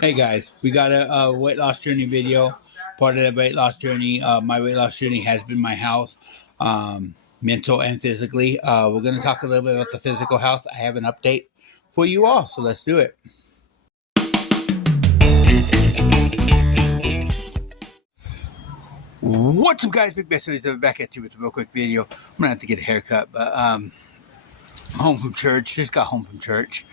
Hey guys, we got a weight loss journey video. Part of that weight loss journey, my weight loss journey has been my health, mental and physically. We're going to talk a little bit about the physical health. I have an update for you all, so let's do it. What's up, guys? BB77 back at you with a real quick video. I'm going to have to get a haircut, but home from church. Just got home from church.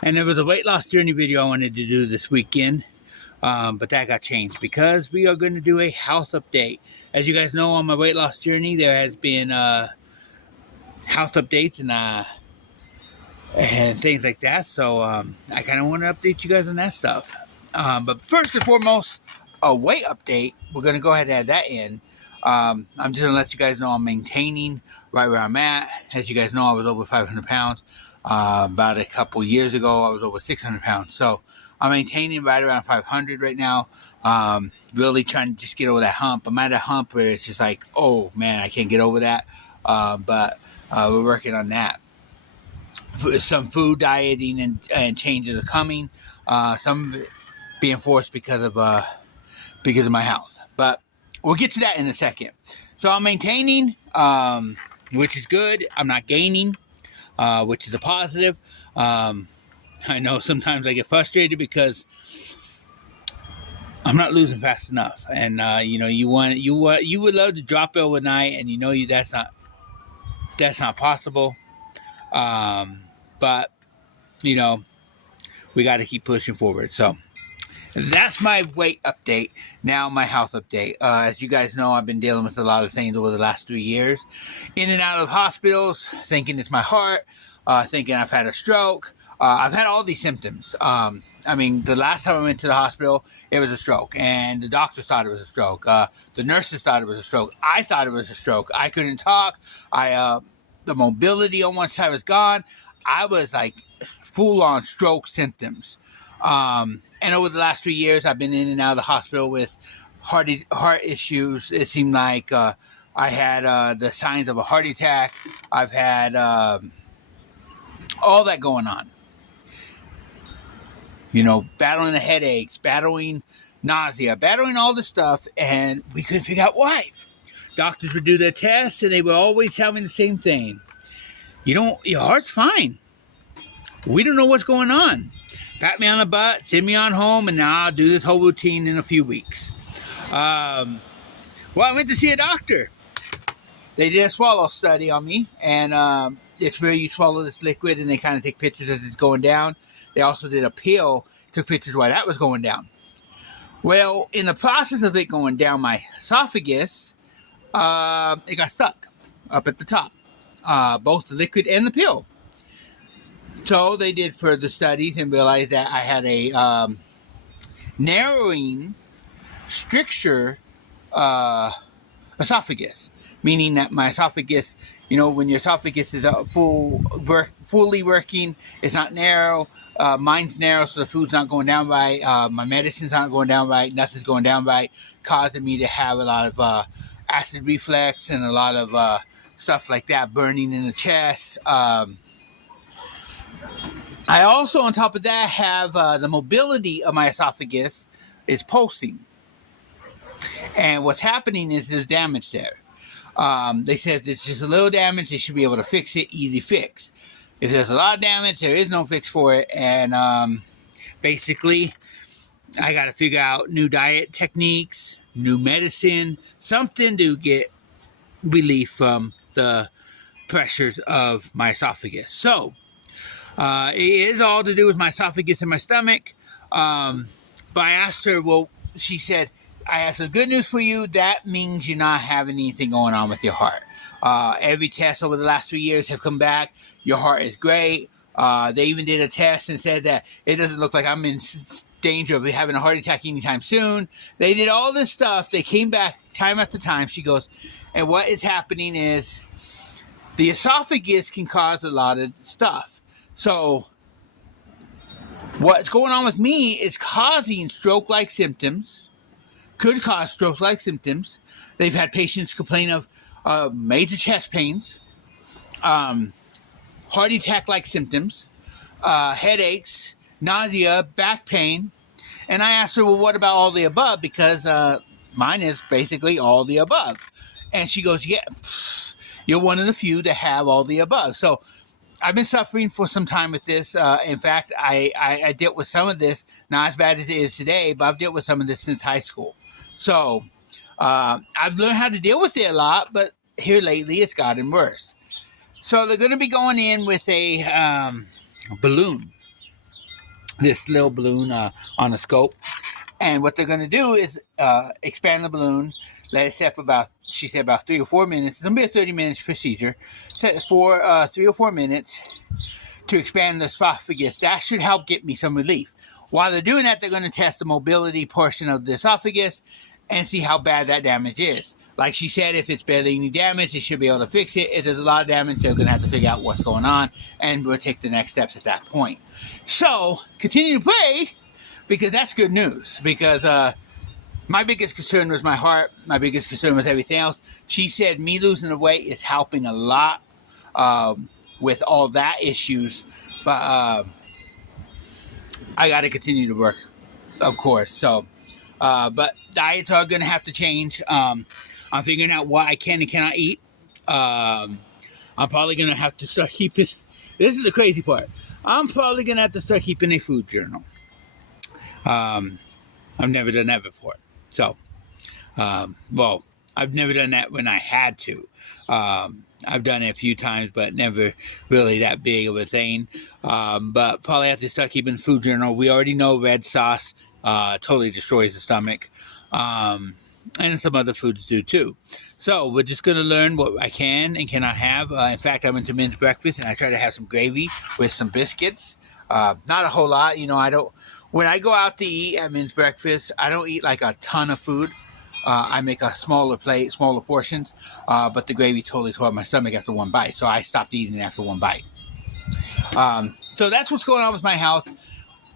And there was a weight loss journey video I wanted to do this weekend, but that got changed because we are going to do a health update. As you guys know, on my weight loss journey, there has been health updates and things like that. So I kind of want to update you guys on that stuff. But first and foremost, a weight update. We're going to go ahead and add that in. I'm just going to let you guys know I'm maintaining right where I'm at. As you guys know, I was over 500 pounds. About a couple years ago, I was over 600 pounds. So I'm maintaining right around 500 right now. Really trying to just get over that hump. I'm at a hump where it's just like, oh man, I can't get over that. But we're working on that. Some food dieting and changes are coming. Some of it being forced because of my health. But we'll get to that in a second. So I'm maintaining, which is good. I'm not gaining. Which is a positive. I know sometimes I get frustrated because I'm not losing fast enough, and you know, you would love to drop it overnight, and you know that's not possible. But you know, we got to keep pushing forward. So that's my weight update. Now my health update. As you guys know, I've been dealing with a lot of things over the last 3 years. In and out of hospitals, thinking it's my heart, thinking I've had a stroke. I've had all these symptoms. I mean, the last time I went to the hospital, it was a stroke. And the doctors thought it was a stroke. The nurses thought it was a stroke. I thought it was a stroke. I couldn't talk. The mobility on one side was gone. I was like full-on stroke symptoms. And over the last 3 years, I've been in and out of the hospital with heart issues. It seemed like I had the signs of a heart attack. I've had all that going on. You know, battling the headaches, battling nausea, battling all this stuff, and we couldn't figure out why. Doctors would do their tests, and they were always telling me the same thing. Your heart's fine. We don't know what's going on. Pat me on the butt, send me on home, and now I'll do this whole routine in a few weeks. Well, I went to see a doctor. They did a swallow study on me, and it's where you swallow this liquid, and they kind of take pictures as it's going down. They also did a pill, took pictures while that was going down. Well, in the process of it going down my esophagus, it got stuck up at the top, both the liquid and the pill. So they did further studies and realized that I had a narrowing stricture esophagus, meaning that my esophagus, you know, when your esophagus is fully working, it's not narrow. Mine's narrow, so the food's not going down right. My medicine's not going down right. Nothing's going down right, causing me to have a lot of acid reflux and a lot of stuff like that, burning in the chest. I also, on top of that, have the mobility of my esophagus is pulsing. And what's happening is there's damage there. They said if it's just a little damage, they should be able to fix it, easy fix. If there's a lot of damage, there is no fix for it. And basically, I got to figure out new diet techniques, new medicine, something to get relief from the pressures of my esophagus. So, it is all to do with my esophagus and my stomach. But I asked her, well, she said, I have some good news for you. That means you're not having anything going on with your heart. Every test over the last 3 years have come back. Your heart is great. They even did a test and said that it doesn't look like I'm in danger of having a heart attack anytime soon. They did all this stuff. They came back time after time. She goes, and what is happening is the esophagus can cause a lot of stuff. So what's going on with me is causing stroke-like symptoms, could cause stroke-like symptoms. They've had patients complain of major chest pains, heart attack-like symptoms, headaches, nausea, back pain. And I asked her, well, what about all the above? Because mine is basically all the above. And she goes, yeah, you're one of the few that have all the above. So I've been suffering for some time with this. In fact, I dealt with some of this, not as bad as it is today, but I've dealt with some of this since high school. So I've learned how to deal with it a lot, but here lately it's gotten worse. So they're going to be going in with a balloon, this little balloon on a scope. And what they're going to do is expand the balloon, let it set for about, she said, about 3 or 4 minutes. It's going to be a 30-minute procedure. Set it for 3 or 4 minutes to expand the esophagus. That should help get me some relief. While they're doing that, they're going to test the mobility portion of the esophagus and see how bad that damage is. Like she said, if it's barely any damage, they should be able to fix it. If there's a lot of damage, they're going to have to figure out what's going on, and we'll take the next steps at that point. So, continue to pray, because that's good news. Because my biggest concern was my heart. My biggest concern was everything else. She said me losing the weight is helping a lot with all that issues. But I got to continue to work, of course. So, but diets are going to have to change. I'm figuring out what I can and cannot eat. I'm probably going to have to start keeping... This is the crazy part. I'm probably going to have to start keeping a food journal. I've never done that before. So, well, I've never done that when I had to. I've done it a few times, but never really that big of a thing. But probably have to start keeping a food journal. We already know red sauce totally destroys the stomach. And some other foods do too. So we're just going to learn what I can and cannot have. In fact, I went to men's breakfast and I tried to have some gravy with some biscuits. Not a whole lot. You know, I don't... When I go out to eat at men's breakfast, I don't eat like a ton of food. I make a smaller plate, smaller portions. But the gravy totally tore up my stomach after one bite. So I stopped eating after one bite. So that's what's going on with my health.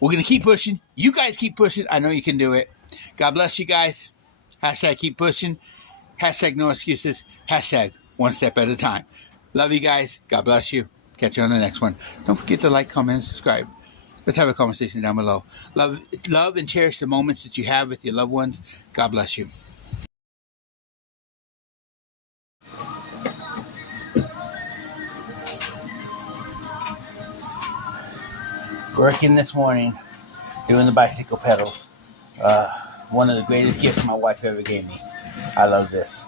We're going to keep pushing. You guys keep pushing. I know you can do it. God bless you guys. Hashtag keep pushing. Hashtag no excuses. Hashtag one step at a time. Love you guys. God bless you. Catch you on the next one. Don't forget to like, comment, and subscribe. Let's have a conversation down below. Love and cherish the moments that you have with your loved ones. God bless you. Working this morning, doing the bicycle pedals. One of the greatest gifts my wife ever gave me. I love this.